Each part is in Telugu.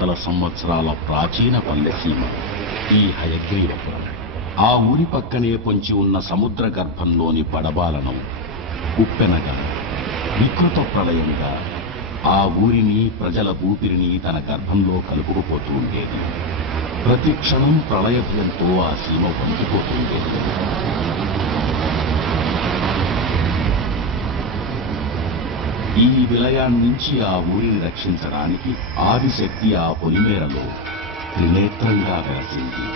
వందల సంవత్సరాల ప్రాచీన పల్లెసీమ ఈ హయగ్రీవపురం. ఆ ఊరి పక్కనే పొంచి ఉన్న సముద్ర గర్భంలోని పడబాలను ఉప్పెనగా వికృత ప్రళయంగా ఆ ఊరిని, ప్రజల ఊపిరిని తన గర్భంలో కలుపుకుపోతూ ఉండేది. ప్రతి క్షణం ప్రళయభయంతో ఆ సీమ వణికిపోతుండేది. ఈ విలయాన్నించి ఆ ఊరిని రక్షించడానికి ఆదిశక్తి ఆ పొలిమేరలో త్రినేత్రంగా వెలసింది.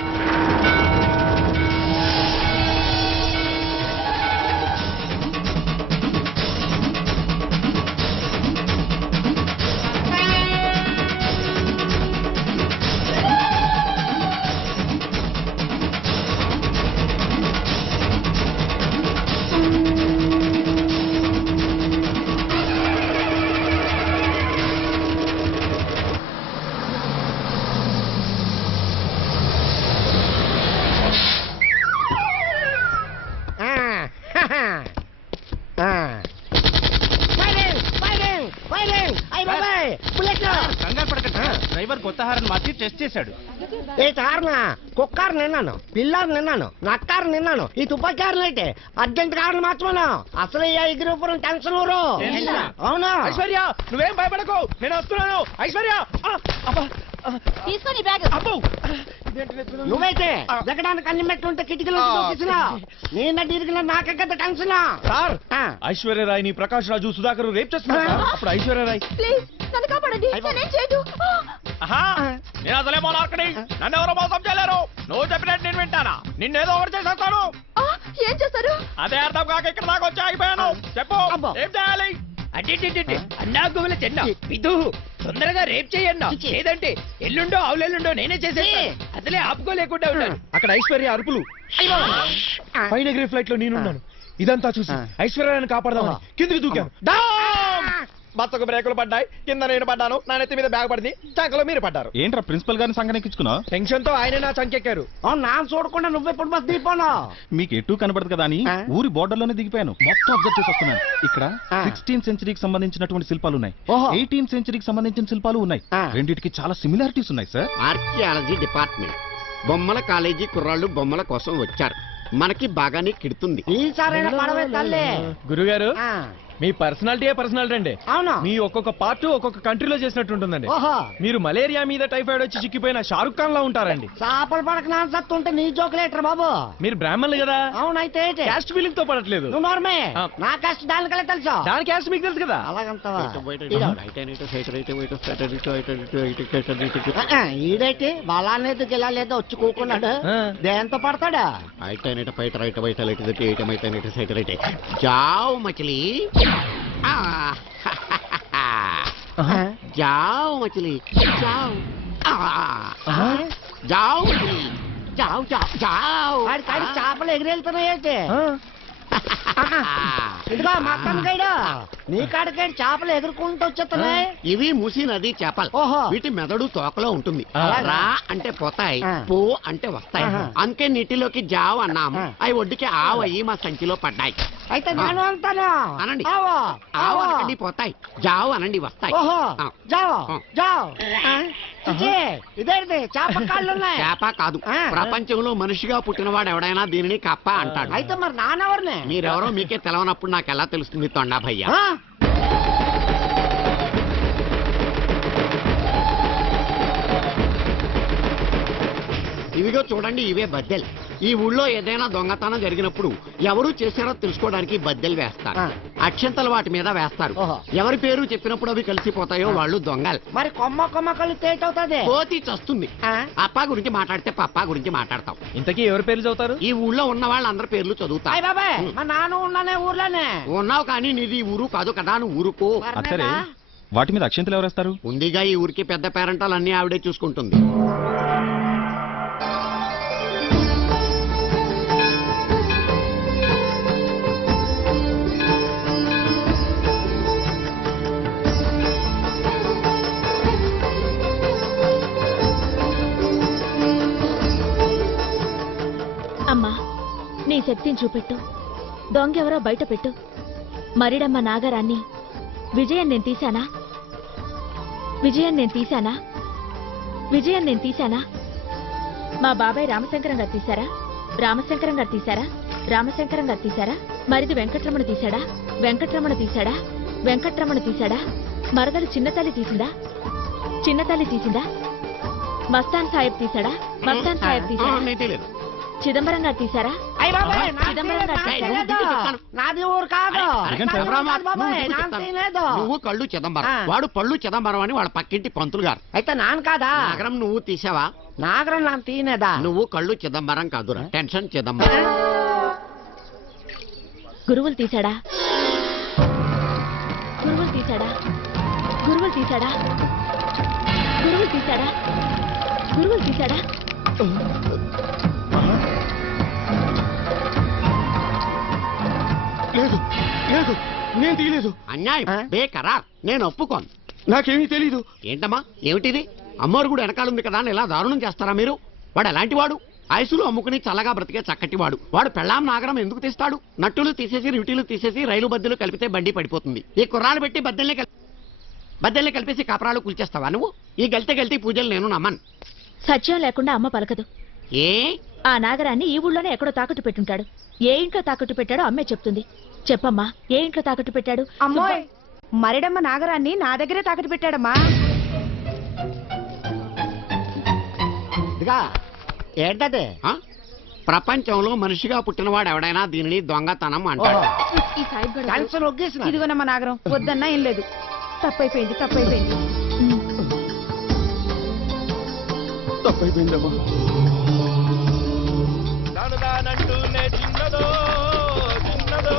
డ్రైవర్ కొత్త హారన్ మార్చి టెస్ట్ చేశాడు. ఏ హారనా? కుక్కారు నిన్నాను, పిల్లారు నిన్నాను, నక్కారు నిన్నాను, ఈ తుపాకారులు అయితే అర్జెంట్ కారణం మార్చమను. అసలు ఈ ఐగిరిపురం టెన్షన్ ఊరు. అవునా? ఐశ్వర్య, నువ్వేం భయపడకు, నేను వస్తున్నాను. ఐశ్వర్య, తీసుకొని బ్యాగ్. నువ్వైతే దిగడానికి అన్ని మెట్లు ఉంటే కిటికీలో చూసినా నేను ఇరిగిన నాకే కదా టెన్షన్. సార్, ఐశ్వర్యరాయ్ని ప్రకాష్ రాజు, సుధాకర్ రేప్ చేస్తున్నారు. అప్పుడు ఐశ్వర్యరాయ్, ప్లీజ్ నన్ను కాపాడండి, నేనేం చేయదు. నేను అసలే మోనార్కని, నన్ను ఎవరో మోసం చేయలేరు. నువ్వు చెప్పినట్టు నేను వింటానా? నిన్నేదో ఒకటి చేసేస్తాను. ఏం చేస్తారు? అదే అర్థం కాక ఇక్కడ దాకా వచ్చి ఆగిపోయాను. చెప్పు, ఏం చేయాలి? అన్నా గుమల చెన్న పిదు తొందరగా రేప్ చేయన్నా, లేదంటే ఎల్లుండో ఆవులెల్లుండో నేనే చేసేస్తాను. అసలే ఆపుకోలేకుండా ఉన్నాను. అక్కడ ఐశ్వర్య అరుపులు. పైన ఎగిరే ఫ్లైట్ లో నేనున్నాను. ఇదంతా చూసి ఐశ్వర్యాన్ని కాపాడదామని కిందికి దూకాను. బస్సుకు బ్రేకులు పడ్డాయి, కింద నేను పడ్డాను, నా నెత్తి మీద బ్యాగ్ పడింది, చంకలో మీరు పడ్డారు. ఏంట్రా ప్రిన్సిపల్ గారిని సంగనెక్కించుకున్నావు? టెన్షన్ తో ఆయనే నా చంకెక్కారు. నా చూడకుండా నువ్వెప్పుడు బస్ దిగిపోను. మీకు ఎటు కనబడదు కదా అని ఊరి బోర్డర్ లోనే దిగిపోయాను. మొత్తం అబ్జర్వ్ చేసి వస్తున్నాను. ఇక్కడ 16th సెంచరీకి సంబంధించినటువంటి శిల్పాలు ఉన్నాయి, 18th సెంచరీకి సంబంధించిన శిల్పాలు ఉన్నాయి. రెండింటికి చాలా సిమిలారిటీస్ ఉన్నాయి సార్. ఆర్కియాలజీ డిపార్ట్మెంట్ బొమ్మల కాలేజీ కుర్రాళ్ళు బొమ్మల కోసం వచ్చారు. మనకి బాగానే కిడుతుంది. ఈసారైనా పడవే తల్లి. గురుగారు, మీ పర్సనాలిటీ పర్సనాలిటీ అండి. అవునా? మీ ఒక్కొక్క పార్ట్ ఒక్కొక్క కంట్రీలో చేసినట్టుంటుందండి. మీరు మలేరియా మీద టైఫాయిడ్ వచ్చి చిక్కిపోయిన షారుఖ్ ఖాన్ లా ఉంటారండి. చేపలు పడక నా సత్తుంటే నీ జోకులేటర్ బాబు. మీరు బ్రాహ్మణులు కదా. అవునైతే క్యాస్ట్ ఫీలింగ్ తో పడట్లేదు. నువ్వు నోర్మే, నా క్యాస్ట్ దానికలే తెలుసా? దాని క్యాస్ట్ మీకు తెలుసు కదా. అలాగంటావా? ఈడైతే బలానేది గిలాలేదో వచ్చి కూకున్నాడు. దేంతో పడతాడా? జావ్ మచిలీ, जाओ मछली जाओ, जाओ मछली जाओ जाओ जाओ. చేపలు ఎగిరెళ్తున్నాయి. ఇదిగో మొత్తం గైడు, నీ కాడికైనా చేపలు ఎగురుకుంటూ వచ్చేస్తున్నాయి. ఇవి మూసి నది చేపలు. వీటి మెదడు తోకలో ఉంటుంది. రా అంటే పోతాయి, పో అంటే వస్తాయి. అందుకే నీటిలోకి జావ్ అన్నాము. అవి ఒడ్డుకి ఆవయ్యి మా సంచిలో పడ్డాయి. అయితే నేను అంటాను, అనండి. ఆవు అనకండి, పోతాయి. జావ్ అనండి, వస్తాయి. ఇదేంటి చేప కాళ్ళు ఉన్నాయి? చేప కాదు, ప్రపంచంలో మనిషిగా పుట్టినవాడు ఎవడైనా దీనిని కప్ప అంటాడు. అయితే మరి నానెవరిని? మీరెవరో మీకే తెలవనప్పుడు నాకు ఎలా తెలుస్తుంది తొండా భయ్యా? ఇవిగో చూడండి, ఇవే బద్దెలు. ఈ ఊళ్ళో ఏదైనా దొంగతనం జరిగినప్పుడు ఎవరు చేశారో తెలుసుకోవడానికి బద్దెలు వేస్తారు. అక్షంతలు వాటి మీద వేస్తారు. ఎవరి పేరు చెప్పినప్పుడు అవి కలిసిపోతాయో వాళ్ళు దొంగలు. మరి కొమ్మ కొమ్మ కలిస్తే ఏటవుతుంది? కోతి చస్తుంది. అప్పా గురించి మాట్లాడితే పప్పా గురించి మాట్లాడతాం. ఇంతకీ ఎవరి పేర్లు చదువుతారు? ఈ ఊళ్ళో ఉన్న వాళ్ళందరి పేర్లు చదువుతారు. బాబాయ్, మా నాన్న ఉన్నానే ఊర్లోనే. ఉన్నావు కానీ నీది ఊరు కాదు కదా, నువ్వు ఊరుకో. సరే, వాటి మీద అక్షంతలు ఎవరేస్తారు? ఉందిగా ఈ ఊరికి పెద్ద పేరెంటాలు అన్ని ఆవిడే చూసుకుంటుంది. అమ్మా, నీ శక్తిని చూపెట్టు. దొంగెవరో బయట పెట్టు. మరిడమ్మ నాగరాన్ని విజయం నేను తీశానా? విజయం నేను తీశానా? మా బాబాయ్ రామశంకరం గారు తీశారా? రామశంకరం గారు తీశారా? రామశంకరం గారు తీశారా? మరిది వెంకట్రమణ తీశాడా? వెంకట్రమణ తీశాడా? వెంకట్రమణ తీశాడా? మరదలు చిన్నతల్లి తీసిందా? చిన్నతల్లి తీసిందా? మస్తాన్ సాహెబ్ తీశాడా? మస్తాన్ సాహెబ్ తీశాడా? చిదంబరం గారు తీశారా? చిదంబరం గారు తీశారా? నాది ఊరు కాదు. నువ్వు కళ్ళు చిదంబరం, వాడు పళ్ళు చిదంబరం అని వాళ్ళ పక్కింటి పంతులు గారు. అయితే నాన్న కాదా? నాగరం నువ్వు తీసావా? నాగరం నాన్న తీనేదా? నువ్వు కళ్ళు చిదంబరం కాదురా, టెన్షన్ చిదంబరం. గురువులు తీశాడా? గురువులు తీశాడా? గురువులు తీశాడా? గురువులు తీశాడా? గురువులు తీశాడా? లేదు లేదు, నేను తీయలేదు. అన్యాయం, బేకరా, నేను ఒప్పుకోను. నాకేమీ తెలీదు. ఏంటమ్మా ఏమిటిది? అమ్మవారు కూడా వెనకాలంది కదా అని ఇలా దారుణం చేస్తారా మీరు? వాడు ఎలాంటి వాడు? ఐసులు అమ్ముకుని చల్లగా బ్రతికే చక్కటి వాడు. వాడు పెళ్ళాం నాగరం ఎందుకు తీస్తాడు? నట్టులు తీసేసి రిటీలు తీసేసి రైలు బద్దెలు కలిపితే బండి పడిపోతుంది. ఈ కుర్రాలు పెట్టి బద్దెల్ని కలిపేసి కాపరాలు కూల్చేస్తావా నువ్వు? ఈ గల్తీ పూజలు నేను నమ్మను. సత్యం లేకుండా అమ్మ పలకదు. ఏ ఆ నాగరాన్ని ఈ ఊళ్ళోనే ఎక్కడో తాకట్టు పెట్టుంటాడు. ఏ ఇంట్లో తాకట్టు పెట్టాడో అమ్మే చెప్తుంది. చెప్పమ్మా, ఏ ఇంట్లో తాకట్టు పెట్టాడు? అమ్మోయ్, మరిడమ్మ నాగరాన్ని నా దగ్గరే తాకట్టు పెట్టాడమ్మా. ఇదిగా ఏంటది? ప్రపంచంలో మనిషిగా పుట్టినవాడు ఎవడైనా దీనిని దొంగతనం అంటాడు. ఈ సైడ్ కూడా టెన్షన్ ఒగ్గేసిన. ఇదిగోనమ్మ నాగరం, వద్దన్నా ఏం లేదు. తప్పైపోయింది, తప్పైపోయింది. తప్పైపోయిందమ్మా. దానంటూనే చిన్నదో చిన్నదో,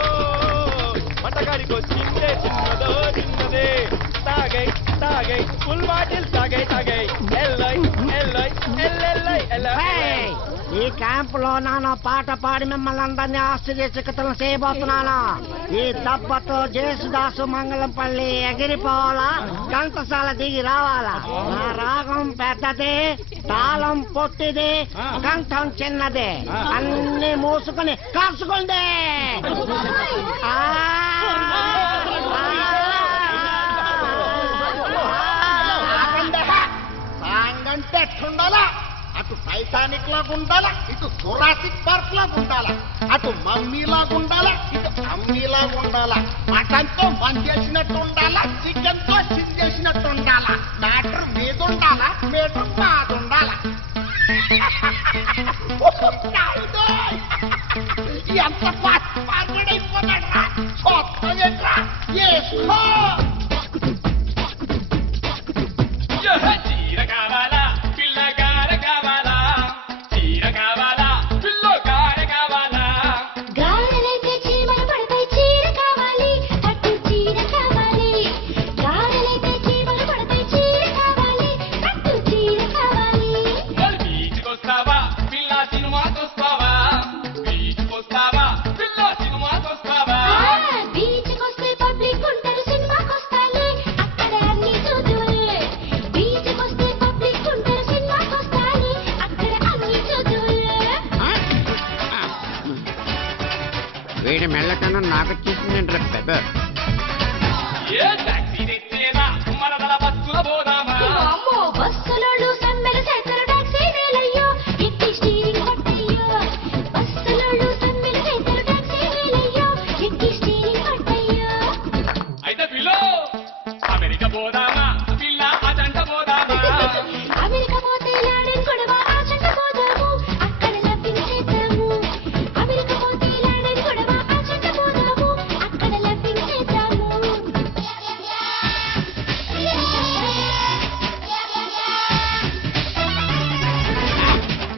మటగాడికొచ్చిందే చిన్నదో చిన్నదే. తాగై తాగై ఫుల్ బాటిల్ తాగై తాగై ఎల్లై ఎల్లై ఎల్లెల్లై ఎల్లై. ఈ క్యాంప్ లో నాన్న పాట పాడి మిమ్మల్ని అందరినీ ఆశ్చర్యచకితులను చేయబోతున్నాను. ఈ దెబ్బతో జేసుదాసు మంగళంపల్లి ఎగిరిపోవాలా, ఘంటసాల దిగి రావాలా. నా రాగం పెద్దది, తాళం పొట్టిది, కంఠం చిన్నది. అన్ని మూసుకుని కాసుకోండి. సాంగంటే ఎట్లుండాలా? అటు టైటానిక్ లాగా ఉండాలా, ఇటు జురాసిక్ పార్క్ లాగా ఉండాలా, అటు మమ్మీ లాగా ఉండాలా, ఇటు అమ్మీ లాగా ఉండాలా. మటన్ తో బంద్ చేసినట్టు ఉండాలా, చికెన్ తో చిన్ చేసినట్టు ఉండాలా. మ్యాటర్ మీద ఉండాలా, మీటర్ బాధ ఉండాలా. ఎంత ఫాస్ట్ ఫార్వర్డ్ అయిపోతాడు రా. చూస్తావేట్రా, వేసుకో. చీర కావాలా, పిల్లగార కావాలా, చీర కావాలా, పిల్లగార కావాలా. గారెలైతే చీమలు పడతాయి, చీర కావాలి, పట్టు చీర కావాలి. గారెలైతే చీమలు పడతాయి, చీర కావాలి, పట్టు చీర కావాలి. బీచ్కొస్తావా, పిల్ల సినిమాకొస్తావా, బీచ్కొస్తావా, పిల్ల సినిమాకొస్తావా. బీచ్కొస్తే పబ్లిక్ ఉంటారు, సినిమాకొస్తాలే, అక్కడ అన్ని చూదులే. బీచ్కొస్తే పబ్లిక్ ఉంటారు, సినిమాకొస్తాలే, అక్కడ అన్ని చూదులే. వీడి మెల్లకన్నా నాకు చూసిందంటే పెద్ద. ఏ టాక్సీ తెచ్చేదా, మనదల బస్సుల పోదామా. అమ్మో, బస్సులోళ్ళు సమ్మెలు చేస్తారు, టాక్సీ వేలయ్యో, ఎక్కి స్టీరింగ్ పట్టయ్యో. బస్సులోళ్ళు సమ్మెలు చేస్తారు, టాక్సీ వేలయ్యో, ఎక్కి స్టీరింగ్ పట్టయ్యో. అయితే పిల్లో అమెరికా పోదామా, పిల్ల అజంట పోదామా. అమెరికా పోతే లండన్ గొడవ, ఆచంట పోదాము, అక్కడ లబ్బింగ్ చేద్దాము. అమెరికా పోతే లండన్ గొడవ, ఆచంట పోదాము, అక్కడ లబ్బింగ్ చేద్దాము.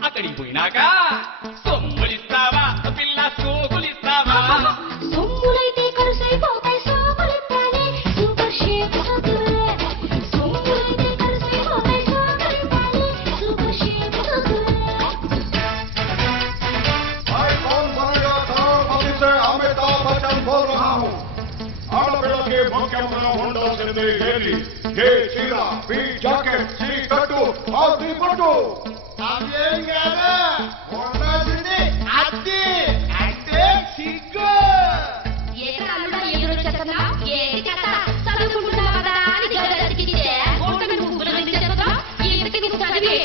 అక్కడికి పోయినాక సొమ్ములిస్తావా, పిల్ల సోకులిస్తావా. సొమ్ములైతే కరుసైపోతాయి, సోకులిస్తానే, సూపర్ షేక్ సోకులే. సొమ్ములైతే కరుసైపోతాయి, సోకులిస్తానే, సూపర్ షేక్ సోకులే. अमिताभ बच्चन बोल रहा हूँ। आड़पिल्ल के मुख्यमंत्री होंडो सिंधे गेली ये चीरा बी जैकेट सी कट्टू और सी पट्टू అదేం కాదు, ఉండాల్సింది అద్దె అంటే సిగ్గు. ఏకరాలుడా ఎదురొచ్చేస్తున్నా, ఏంటి కథ? చదువుకుంటున్నావా కదా అని గదరికిస్తే, ఓటమి ముగ్గురు నిలిచేస్తుందా? ఇంతకి నువ్వు చదివి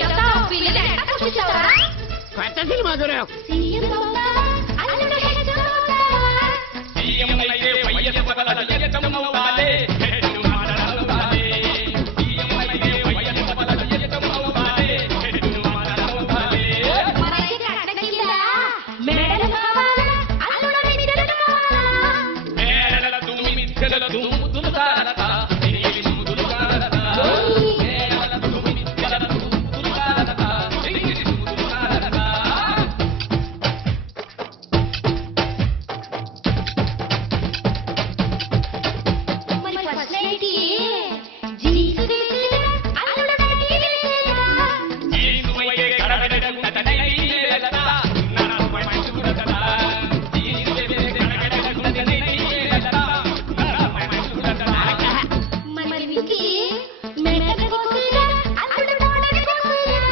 కొత్త సినిమా గురు. సీఎం అవుతావా అల్లుడు హెడ్ అవుతావా మనకి కట్ట కింద మేడలు కావాలా అల్లుడు మిద్దెలు కావాలా మరి ఫస్ట్ నైట్ జీన్స్ వేసేదా అల్లుడు నైటీ వేసేదా మరి వికి మేకప్ కోసేదా అల్లుడు బాడీ కోసేదా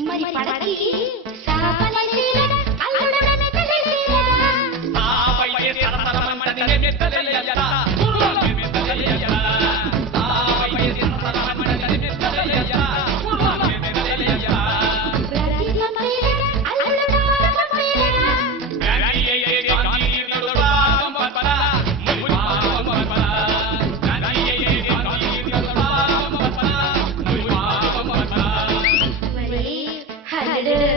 మరి పడకి సాపలేసేదా అల్లుడు మెత్తలేసేదా రాజీ పంపేదా అల్లుడు నోరు పంపేదా మరి అల్లుడు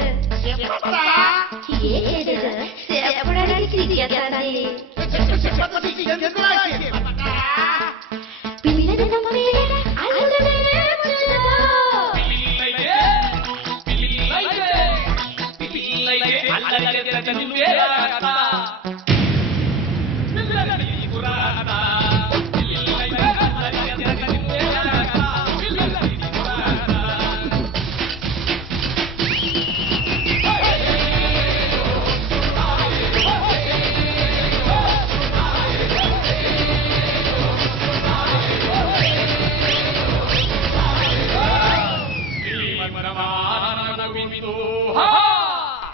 ఏడు చెప్పడానికి సిగ్గేస్తుంది పిల్లలు నమ్మేదా అల్లుడు ముచ్చటో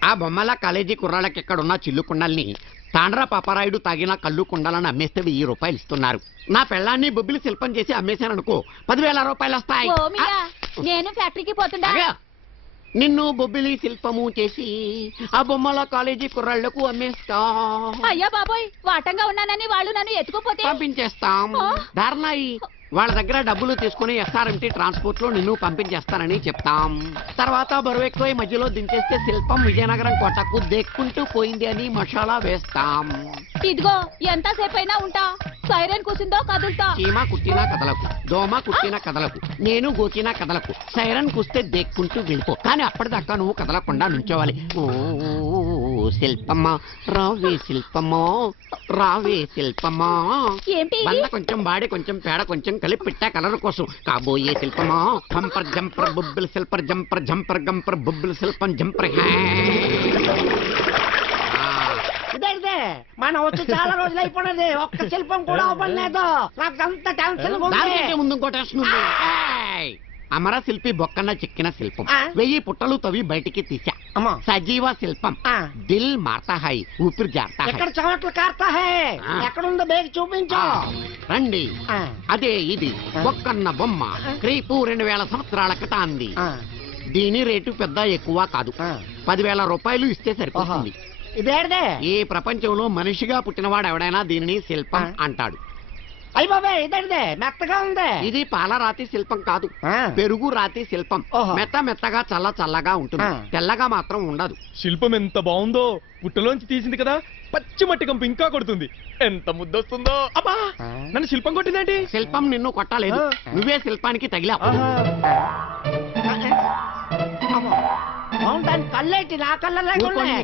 ఆ బొమ్మల కాలేజీ కుర్రాళ్ళకి ఎక్కడున్న చిల్లు కుండల్ని తాండ్రా పాపారాయుడు తాగిన కళ్ళు కుండలను అమ్మేస్తే 1000 రూపాయలు ఇస్తున్నారు. నా పెళ్ళాన్ని బొబ్బిలి శిల్పం చేసి అమ్మేశాననుకో 10,000 రూపాయలు వస్తాయి. ఓ మీరా నేను ఫ్యాక్టరీకి పోతుండా అగా, నిన్ను బొబ్బిలి శిల్పము చేసి ఆ బొమ్మల కాలేజీ కుర్రాళ్లకు అమ్మేస్తా. అయ్యా బాబోయ్ వాటంగా ఉన్నానని వాళ్ళు నన్ను ఎత్తుకోపోతే పంపించేస్తాం. ఆ? ధారణాయి వాళ్ళ దగ్గర డబ్బులు తీసుకుని ఎస్ఆర్ఎంటీ ట్రాన్స్పోర్ట్ లో నిన్ను పంపించేస్తానని చెప్తాం. తర్వాత బరువెక్కువ మధ్యలో దించేస్తే శిల్పం విజయనగరం కోటకు దెక్కుంటూ పోయింది అని మసాలా వేస్తాం. ఇదిగో ఎంతసేపు అయినా ఉంటా సైరన్ కూసిందో కదులుతా చీమ కుట్టినా కదలకు, దోమ కుట్టినా కదలకు, నేను గోకినా కదలకు. సైరన్ కుస్తే దెక్కుంటూ వెళ్ళిపో. కానీ అప్పటిదాకా నువ్వు కదలకుండా నుంచోవాలి. ఓ శిల్పమ్మా రావే శిల్పమ్మా, రావే శిల్పమ్మా. ఏంటి ఇది? బంద కొంచెం బాడి కొంచెం పేడ కొంచెం కలిపి పెట్టా కలర్ కోసం. కాబోయే శిల్పమా హంపర్ జంపర్ బుబ్బుల్ శిల్పర్ జంపర్ జంపర్ గంపర్ బుబ్బుల్ శిల్పం జంపర్. ఇదే మనం వచ్చి చాలా రోజులు అయిపోయినది, ఒక్క శిల్పం కూడా అవ్వలేదు. నాకు అంత టెన్షన్ దానికంటే ముందు ఇంకో టెన్షన్ ఉంది. ఏయ్! అమర శిల్పి బొక్కన చిక్కిన శిల్పం, ఆ? 1000 పుట్టలు తవ్వి బయటికి తీసా. అమ్మా. సజీవ శిల్పం, ఆ. దిల్ మారతా హై, ఊపిరి జారతా హై. ఎక్కడ చెమట్లు కారుతా హే, ఆ. ఎక్కడుందో బేగ్ చూపించు. రండి, ఆ. అదే ఇది బొక్కన్న బొమ్మ. క్రీపు 2000 సంవత్సరాల క్రితాంది. ఆ. దీని రేటు పెద్ద ఎక్కువ కాదు. 10,000 రూపాయలు ఇస్తే సరిపోతుంది. ఇదేదే ఈ ప్రపంచంలో మనిషిగా పుట్టినవాడు ఎవడైనా దీనిని శిల్పం అంటాడు. అయ్య బాబే ఇదేదే మెత్తగా ఉంది. ఇది పాలరాతి శిల్పం కాదు, ఆ. పెరుగు రాతి శిల్పం. ఓహో. మెత్త మెత్తగా చల్లగా ఉంటుంది, ఆ. తెల్లగా మాత్రం ఉండదు. శిల్పం ఎంత బాగుందో, పుట్టలోంచి తీసింది కదా, పచ్చి మట్టి కంపు ఇంకా కొడుతుంది. ఎంత ముద్దొస్తుందో. అబ్బా ఆ. నన్ను శిల్పం కొట్టిందేంటి? శిల్పం నిన్ను కొట్టలేదు, ఆ. నువ్వే శిల్పానికి తగిలా. దాని కళ్ళేటి నా కళ్ళ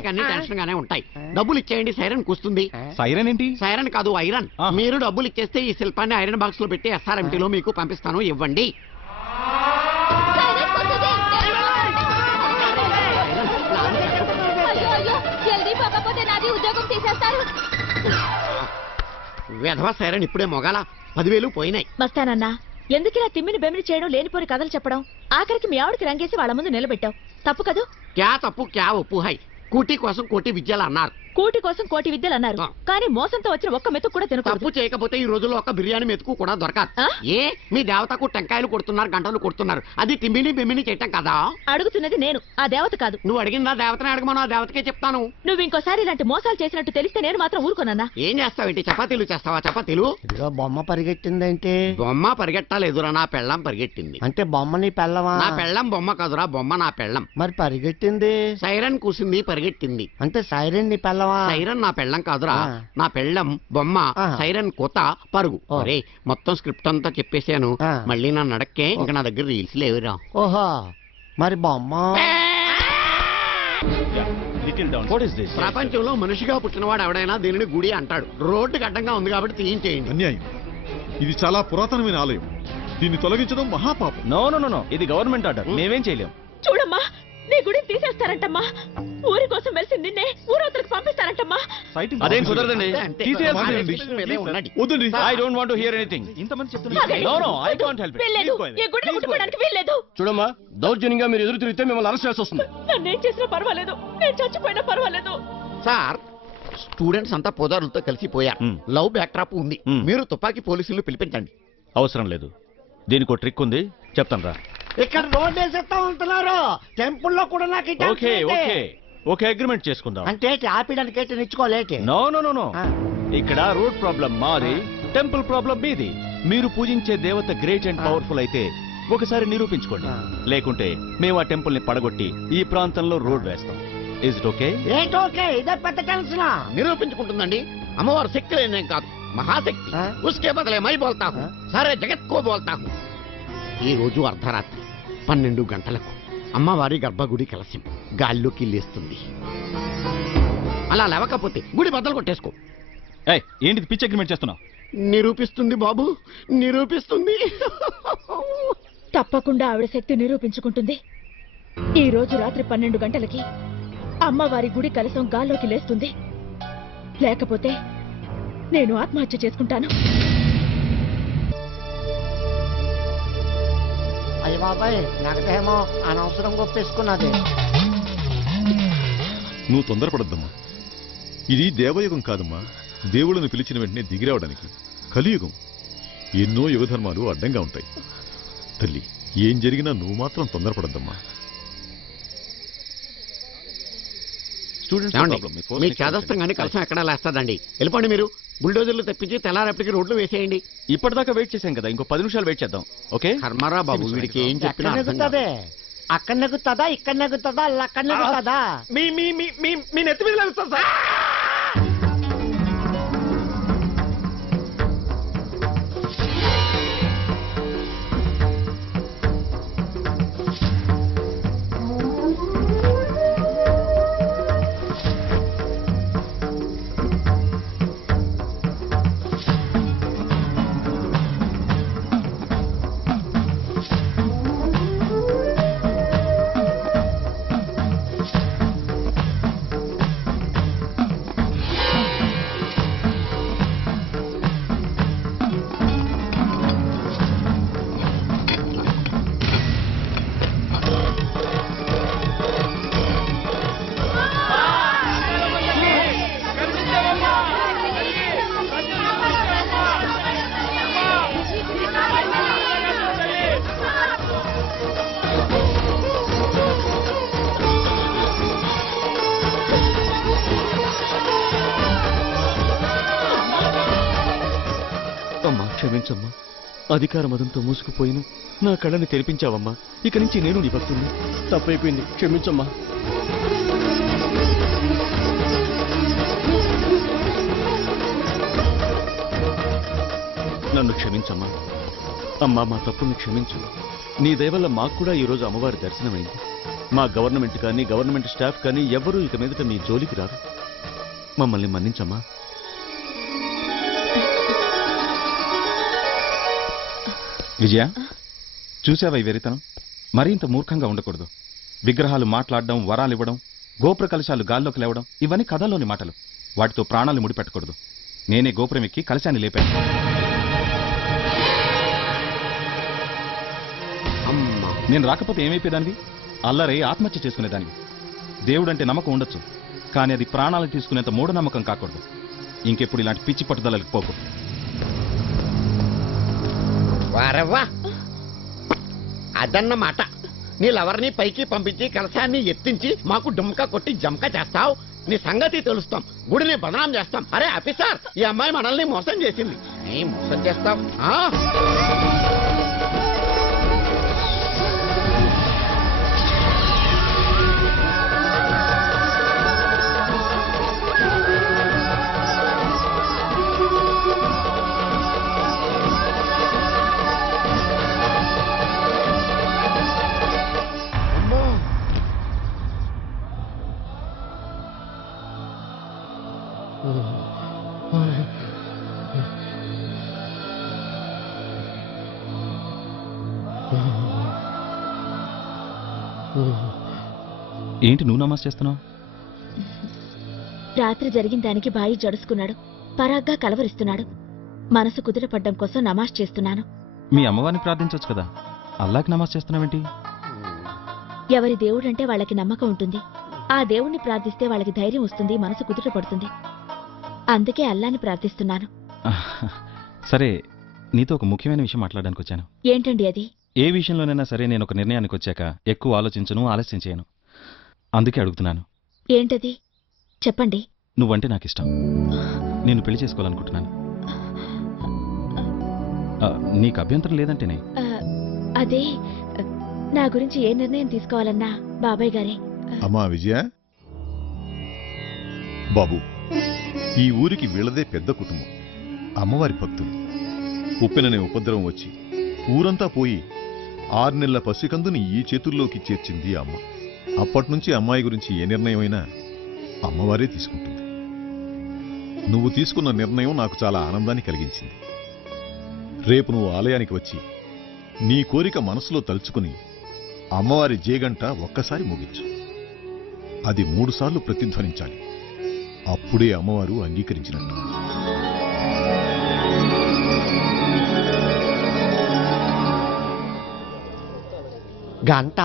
అన్ని టెన్షన్ గానే ఉంటాయి. డబ్బులు ఇచ్చేయండి, సైరన్ కూస్తుంది. సైరన్ ఏంటి? సైరన్ కాదు, ఐరన్. ఆహా. మీరు డబ్బులు ఇచ్చేస్తే ఈ శిల్పాన్ని ఐరన్ బాక్స్ లో పెట్టి ఎస్ఆర్ఎంటీలో మీకు పంపిస్తాను, ఇవ్వండి. సైరన్ కూసింది. అయ్యో అయ్యో జల్దీ పోకపోతే నాది ఉద్యోగం తీసేస్తారు. విధవ సైరన్ ఇప్పుడే మొగాల 10,000 పోయినాయి. మస్తానన్నా ఎందుకిలా తిమ్మిని బెమిని చేయడం, లేనిపోని కథలు చెప్పడం, ఆఖరికి మీ ఆవిడకి రంగేసి వాళ్ళ ముందు నిలబెట్టావు. తప్పు కదూ? క్యా తప్పు క్యా ఒప్పు హై. కూటి కోసం కోటి విద్యలు అన్నారు. కూటి కోసం కోటి విద్యలు అన్నారు, కానీ మోసంతో వచ్చిన ఒక్క మెతుకు కూడా తినకూడదు. తప్పు చేయకపోతే ఈ రోజుల్లో ఒక బిర్యానీ మెతుకు కూడా దొరకదు. ఏ మీ దేవతకు టెంకాయలు కొడుతున్నారు, గంటలు కొడుతున్నారు, అది తిమ్మిని బెమ్మిని చేయటం కదా? అడుగుతున్నది నేను, ఆ దేవత కాదు. నువ్వు అడిగిందా దేవతనే అడగమను, ఆ దేవతకే చెప్తాను. నువ్వు ఇంకోసారి ఇలాంటి మోసాలు చేసినట్టు తెలిస్తే నేను మాత్రం ఊరుకోనన్నా. ఏం చేస్తావేంటి? చపాతీలు చేస్తావా? చపాతీలు. ఇదిగో బొమ్మ పరిగెట్టిందేంటి? బొమ్మ పరిగెట్టాలేదురా, నా పెళ్ళం పరిగెట్టింది. అంటే బొమ్మ నీ పెళ్ళవా? నా పెళ్ళం బొమ్మ కాదురా, బొమ్మ నా పెళ్ళం. మరి పరిగెట్టింది? సైరన్ కూసింది, పరిగెట్టింది. అంటే సైరన్ నీ పెళ్ళవా? సైరన్ నా పెళ్ళం కాదురా, నా పెళ్ళం బొమ్మ. సైరన్ కోత పరుగు. అరే మొత్తం స్క్రిప్ట్ అంతా చెప్పేశాను, మళ్ళీ నన్ను అడక్కే. ఇంకా నా దగ్గర రీల్స్ లేవురా. ఓహో, మరి బొమ్మ ప్రపంచంలో మనిషిగా పుట్టినవాడు ఎవడైనా దీనిని గుడి అంటాడు. రోడ్డుకి అడ్డంగా ఉంది కాబట్టి తీయించేయండి. అన్యాయం. ఇది చాలా పురాతనమైన ఆలయం, దీన్ని తొలగించడం మహాపాపం. నో నో నో, ఇది గవర్నమెంట్ ఆర్డర్, మేమేం చేయలేం. చూడమ్మా, నీ గుడిని తీసేస్తారంటమ్మా. ఊరి కోసం వెలిసి నిన్నే ఊరవతలకు పంపిస్తారంటమ్మా. అదేం కుదరదండి. వద్దండి. I don't want to hear anything. ఇంతమంది చెప్తున్నారు. No no, I can't help వీల్లేదు, ఈ గుడిని ముట్టుకోవడానికి వీల్లేదు. చూడమ్మా, దౌర్జన్యంగా మీరు ఎదురు తిరిగితే మిమ్మల్ని అరెస్ట్ చేసి వస్తుంది. నన్నేం చేసినా పర్వాలేదు, నేను చచ్చిపోయినా పర్వాలేదు. సార్, స్టూడెంట్స్ అంతా పోదారులతో కలిసిపోయారు. లవ్ బ్యాక్ట్రాప్ ఉంది. మీరు తుపాకీ పోలీసులు పిలిపించండి. అవసరం లేదు, దీనికి ఒక ట్రిక్ ఉంది, చెప్తాను రా. ఇక్కడ రోడ్ వేసేస్తా ఉంటున్నారు, టెంపుల్ లో కూడా నాకు ఓకే ఓకే ఓకే, అగ్రిమెంట్ చేసుకుందాం. అంటే ఆపడానికి ఏంటి నిచ్చుకోలేటి? నో నో నో నో, ఇక్కడ రోడ్ ప్రాబ్లం మాది, టెంపుల్ ప్రాబ్లం మీది. మీరు పూజించే దేవత గ్రేట్ అండ్ పవర్ఫుల్ అయితే ఒకసారి నిరూపించుకోండి, లేకుంటే మేము ఆ టెంపుల్ ని పడగొట్టి ఈ ప్రాంతంలో రోడ్ వేస్తాం. Is it okay? ఓకే, ఇదే పెద్ద టెన్షన్. నిరూపించుకుంటుందండి. అమ్మవారు శక్తి లేనేం కాదు, మహాశక్తి. ఉస్కే బదలే మై బోల్తా హూ, సారే జగత్ కో బోల్తా హూ. ఈ రోజు అర్ధరాత్రి 12 గంటలకు అమ్మవారి గర్భగుడి కలశం గాల్లోకి లేస్తుంది. అలా లేవకపోతే గుడి బద్దలు కొట్టేసుకో. ఏంటి పిచ్ అగ్రిమెంట్ చేస్తున్నావు? నిరూపిస్తుంది బాబు, నిరూపిస్తుంది. తప్పకుండా ఆవిడ శక్తి నిరూపించుకుంటుంది. ఈ రోజు రాత్రి 12 గంటలకి అమ్మవారి గుడి కలశం గాల్లోకి లేస్తుంది, లేకపోతే నేను ఆత్మహత్య చేసుకుంటాను. అయ్య బాబాయ్, నాకదేమో అనవసరం గొప్పేసుకున్నది. నువ్వు తొందరపడద్దమ్మా, ఇది దేవయుగం కాదమ్మా. దేవుళ్ళను పిలిచిన వెంటనే దిగిరావడానికి కలియుగం. ఎన్నో యుగధర్మాలు అడ్డంగా ఉంటాయి. తల్లి, ఏం జరిగినా నువ్వు మాత్రం తొందరపడద్దమ్మా. మీ చేదస్తంగానే కలసం ఎక్కడా లేస్తాదండి. వెళ్ళిపోండి మీరు. బుల్డోజర్లు తెప్పించి తెల్లారేపటికి రోడ్లు వేసేయండి. ఇప్పటిదాకా వెయిట్ చేశాం కదా, ఇంకో 10 నిమిషాలు వెయిట్ చేద్దాం. ఓకే? కర్మరా బాబు, వీడికి ఏం చెప్పినా అక్కడ నెగ్గుతుందా, ఇక్కడ నెగ్గుతుందా, అక్కడ నెగ్గుతుందా? మీ నెత్తి మీద వెళ్తాను సార్. అమ్మా క్షమించమ్మా, అధికార మదంతో మూసుకుపోయిన నా కళ్ళని తెరిపించావమ్మా. ఇక నుంచి నేను నీ భక్తుడిని. తప్పైపోయింది, క్షమించమ్మా. నన్ను క్షమించమ్మా. అమ్మా, మా తప్పుని క్షమించు. నీ దయవల్ల మాకు కూడా ఈరోజు అమ్మవారి దర్శనమైంది. మా గవర్నమెంట్ కానీ గవర్నమెంట్ స్టాఫ్ కానీ ఎవరూ ఇక మీదట మీ జోలికి రారు. మమ్మల్ని మన్నించమ్మా. విజయ, చూసావా ఈ వెరితనం? మరింత మూర్ఖంగా ఉండకూడదు. విగ్రహాలు మాట్లాడడం, వరాలు ఇవ్వడం, గోపుర కలశాలు గాల్లోకి లేవడం, ఇవన్నీ కథల్లోని మాటలు. వాటితో ప్రాణాలు ముడిపెట్టకూడదు. నేనే గోపురం ఎక్కి కలశాన్ని లేపాను. నేను రాకపోతే ఏమైపోయేదానివి? అల్లరి ఆత్మహత్య చేసుకునేదానివి. దేవుడంటే నమ్మకం ఉండొచ్చు, కానీ అది ప్రాణాలు తీసుకునేంత మూఢనమ్మకం కాకూడదు. ఇంకెప్పుడు ఇలాంటి పిచ్చి పట్టుదలకి పోకు. వారవ్వా, అదన్నమాట. నీళ్ళెవరిని పైకి పంపించి కలశాన్ని ఎత్తించి మాకు డుమ్కా కొట్టి జంకా చేస్తావు. నీ సంగతి తెలుస్తాం, గుడిని బదనాం చేస్తాం. అరే ఆఫీసర్, ఈ అమ్మాయి మనల్ని మోసం చేసింది. నీ మోసం చేస్తాం. ఏంటి నువ్వు నమాజ్ చేస్తున్నావు? రాత్రి జరిగిన దానికి బాయి జడుసుకున్నాడు, పరాగ్గా కలవరిస్తున్నాడు. మనసు కుదుటపడ్డం కోసం నమాజ్ చేస్తున్నాను. మీ అమ్మవారిని ప్రార్థించవచ్చు కదా, అల్లాకి నమాజ్ చేస్తున్నావేంటి? ఎవరి దేవుడంటే వాళ్ళకి నమ్మకం ఉంటుంది. ఆ దేవుణ్ణి ప్రార్థిస్తే వాళ్ళకి ధైర్యం వస్తుంది, మనసు కుదుట పడుతుంది. అందుకే అల్లాని ప్రార్థిస్తున్నాను. సరే, నీతో ఒక ముఖ్యమైన విషయం మాట్లాడడానికి వచ్చాను. ఏంటండి అది? ఏ విషయంలోనైనా సరే నేను ఒక నిర్ణయానికి వచ్చాక ఎక్కువ ఆలోచించను, ఆలస్యం చేయను. అందుకే అడుగుతున్నాను. ఏంటది? చెప్పండి. నువ్వంటే నాకు ఇష్టం. నేను పెళ్లి చేసుకోవాలనుకుంటున్నాను. నీకు అభ్యంతరం లేదంటేనే. అదే, నా గురించి ఏ నిర్ణయం తీసుకోవాలన్నా బాబాయ్ గారే. అమ్మా విజయ, బాబు, ఈ ఊరికి వీళ్ళదే పెద్ద కుటుంబం. అమ్మవారి భక్తులు. ఉప్పెననే ఉపద్రవం వచ్చి ఊరంతా పోయి 6 నెలల పసికందుని ఈ చేతుల్లోకి చేర్చింది అమ్మ. అప్పట్నుంచి అమ్మాయి గురించి ఏ నిర్ణయమైనా అమ్మవారే తీసుకుంటుంది. నువ్వు తీసుకున్న నిర్ణయం నాకు చాలా ఆనందాన్ని కలిగించింది. రేపు నువ్వు ఆలయానికి వచ్చి నీ కోరిక మనసులో తలుచుకుని అమ్మవారి జేగంట ఒక్కసారి ముగించు. అది 3 సార్లు ప్రతిధ్వనించాలి. అప్పుడే అమ్మవారు అంగీకరించినట్టు. గంట